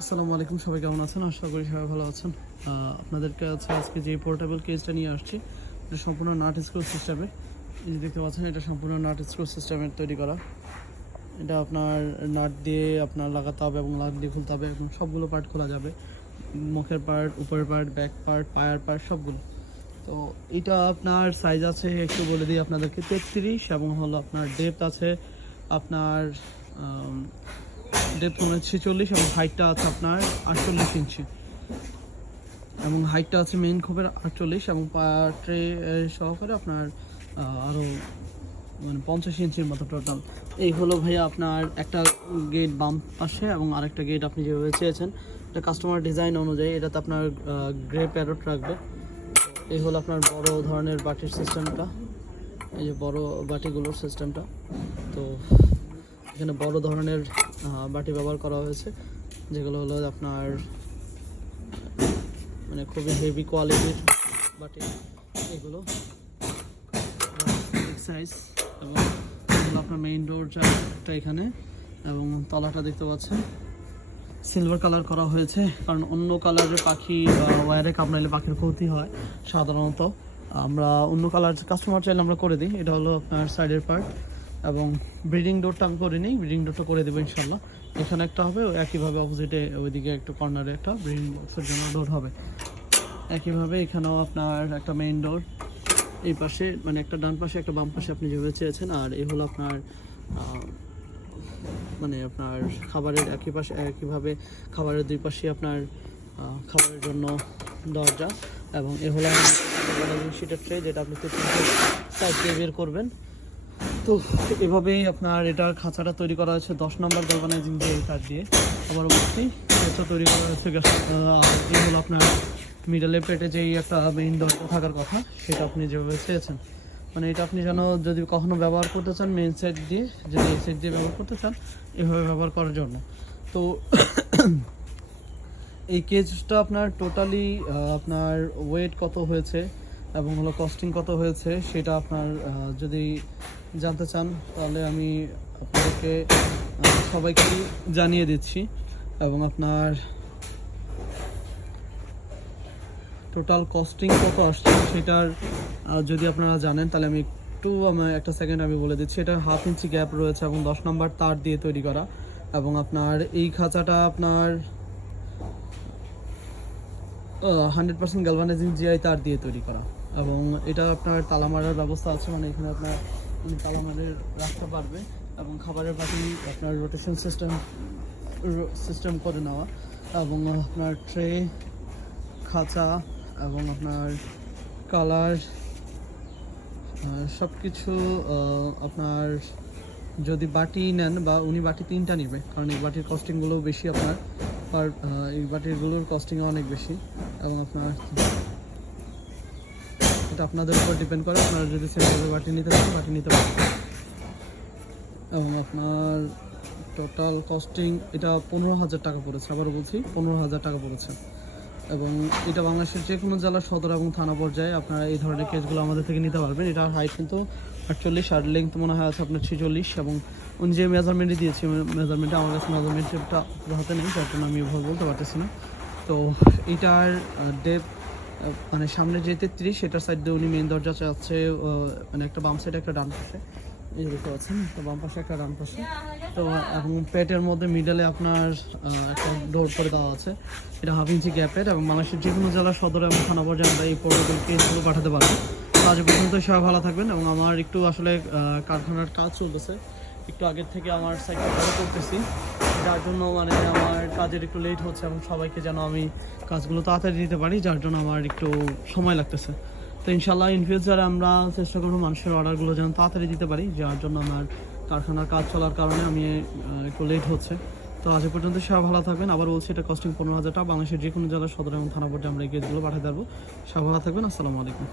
আসসালামু আলাইকুম, সবাই কেমন আছেন? আশা করি সবাই ভালো আছেন। আপনাদের কাছে আজকে যে পোর্টেবল কেসটা নিয়ে আসছি, এটা সম্পূর্ণ নাট স্ক্রু সিস্টেমের এই যে দেখতে পাচ্ছেন, এটা সম্পূর্ণ নাট স্ক্রু সিস্টেমের তৈরি করা। এটা আপনার নাট দিয়ে আপনার লাগাতে হবে এবং লাট দিয়ে খুলতে হবে। এবং সবগুলো পার্ট খোলা যাবে। মুখের পার্ট উপরের পার্ট ব্যাক পার্ট পায়ার পার্ট সবগুলো। তো এটা আপনার সাইজ আছে, একটু বলে দিই আপনাদেরকে, তেত্রিশ এবং হলো আপনার ডেপথ আছে আপনার মনে হচ্ছে ছেচল্লিশ এবং হাইটটা আছে আপনার আটচল্লিশ ইঞ্চি এবং হাইটটা আছে মেইন খোপের আটচল্লিশ এবং ট্রে সহকারে আপনার আরও মানে পঞ্চাশ ইঞ্চির মতো টোটাল এই হলো ভাইয়া আপনার একটা গেট বাম পাশে এবং আরেকটা গেট আপনি যেভাবে চেয়েছেন, এটা কাস্টমার ডিজাইন অনুযায়ী, এটাতে আপনার গ্রে প্যারট রাখবে। এই হলো আপনার বড় ধরনের বাটির সিস্টেমটা এই যে বড় বাটিগুলোর সিস্টেমটা তো এখানে বড় ধরনের বাটি ব্যবহার করা হয়েছে, যেগুলো হলো আপনার মানে খুবই হেভি কোয়ালিটির বাটি। এগুলো সাইজ এবং আপনার মেইন ডোরটা এখানে, এবং তলাটা দেখতে পাচ্ছেন। সিলভার কালার করা হয়েছে, কারণ অন্য কালারের পাখি ওয়ারে কামড়াইলে পাখির ক্ষতি হয়, সাধারণত। আমরা অন্য কালার কাস্টমার চাইলে আমরা করে দিই, এটা হলো আপনার সাইডের পার্ট এবং ব্রিডিং ডোরটা আমি করে নিই ব্রিডিং ডোরটা করে দেবো ইনশাল্লাহ এখানে একটা হবে একইভাবে অপোজিটে ওইদিকে একটা কর্নারে একটা ব্রিডিং বক্সের জন্য ডোর হবে। একইভাবে এখানেও আপনার একটা মেইন ডোর এই পাশে মানে একটা ডান পাশে, একটা বাম পাশে আপনি যেভাবে চেয়েছেন, আর এই হলো আপনার মানে আপনার খাবারের একই পাশে, একইভাবে খাবারের দুই পাশে আপনার খাবারের জন্য দরজা, এবং এ হলো শীটের ট্রে যেটা আপনি সাইড দিয়ে বের করবেন। তো এভাবেই আপনার এটার খাঁচাটা তৈরি করা হয়েছে। দশ নম্বর গালভানাইজিং দিয়ে কাঠ দিয়ে। আবার অবশ্যই এটা তৈরি করা হয়েছে আর এই হলো আপনার মিডলে পেটে যেই একটা মেইন দরজা থাকার কথা, সেটা আপনি যেভাবে চেয়েছেন। মানে এটা আপনি যেন যদি কখনো ব্যবহার করতে চান মেইন সাইড দিয়ে যদি এই সাইড দিয়ে ব্যবহার করতে চান, এভাবে ব্যবহার করার জন্য। তো এই কেজটা আপনার টোটালি আপনার ওয়েট কত হয়েছে এবং হলো কস্টিং কত হয়েছে, সেটা আপনার যদি জানতে চান, তাহলে আমি আপনাদেরকে সবাইকে জানিয়ে দিচ্ছি এবং আপনার টোটাল কস্টিং কত আসছে সেটার যদি আপনারা জানেন, তাহলে আমি একটু আমি একটা সেকেন্ড আমি বলে দিচ্ছি। এটা হাফ ইঞ্চি গ্যাপ রয়েছে এবং দশ নম্বর তার দিয়ে তৈরি করা। এবং আপনার এই খাঁচাটা আপনার হান্ড্রেড পার্সেন্ট গ্যালভানাইজিং জিআই তার দিয়ে তৈরি করা। এবং এটা আপনার তালা মারার ব্যবস্থা আছে মানে এখানে আপনার মারে রাখতে পারবে এবং খাবারের বাটি আপনার রোটেশন সিস্টেম সিস্টেম করে নেওয়া এবং আপনার ট্রে খাঁচা এবং আপনার কালার সব কিছু আপনার যদি বাটি নেন বা উনি বাটি তিনটা নেবে, কারণ এই বাটির কস্টিংগুলো বেশি আপনার, আর এই বাটিরগুলোর কস্টিং অনেক বেশি এবং আপনার এটা আপনাদের উপর ডিপেন্ড করে। আপনারা যদি সেভাবে বাটি নিতে চান, বাটি নিতে পারেন। এবং আপনার টোটাল কস্টিং এটা পনেরো হাজার টাকা পড়েছে, আবারও বলছি, পনেরো হাজার টাকা পড়েছে। এবং এটা বাংলাদেশের যে কোনো জেলার সদর এবং থানা পর্যায়ে আপনারা এই ধরনের কেসগুলো আমাদের থেকে নিতে পারবেন। এটার হাইট কিন্তু আটচল্লিশ, আর লেন্থ মনে হয় আছে আপনার ছেচল্লিশ। এবং উনি যে মেজারমেন্টই দিয়েছি মেজারমেন্টে আমার কাছে মেজারমেন্টটা হাতে নেই, যার জন্য আমি বলতে পারতেছি না। তো এটার ডেপ মানে সামনে যে তেত্রিশ, সেটার সাইড দিয়ে উনি মেন দরজা চাচ্ছে মানে একটা বাম সাইডে একটা ডান পাশে। এই দেখতে পাচ্ছেন, একটা বাম পাশে, একটা ডান পাশে। তো এবং পেটের মধ্যে মিডলে আপনার একটা ডোর করে দেওয়া আছে। এটা হাফ ইঞ্চি গ্যাপের এবং বাংলাদেশের যে কোনো জেলার সদর এবং থানা আমরা এই পোর্টাল কেসগুলো পাঠাতে পারব। তো আজ পর্যন্ত সবাই ভালো থাকবেন এবং আমার একটু আসলে কারখানার কাজ চলতেছে। একটু আগের থেকে আমার সাইকেল করতেছি। যার জন্য মানে আমার কাজের একটু লেট হচ্ছে এবং সবাইকে যেন আমি কাজগুলো তাড়াতাড়ি দিতে পারি, যার জন্য আমার একটু সময় লাগতেছে। তো ইনশাল্লাহ ইন ফিউচারে আমরা চেষ্টা করব মানুষের অর্ডারগুলো যেন তাড়াতাড়ি দিতে পারি, যার জন্য আমার কারখানার কাজ চলার কারণে আমি একটু লেট হচ্ছে। তো আজ পর্যন্ত সবাই ভালো থাকবেন। আবার বলছি, এটা কস্টিং পনেরো হাজার টাকা। বাংলাদেশের যে কোনো জেলার সদর এবং থানা পর্যায়ে আমরা এই কেসগুলো পাঠিয়ে দেবো সবাই ভালো থাকবেন। আসসালামু আলাইকুম।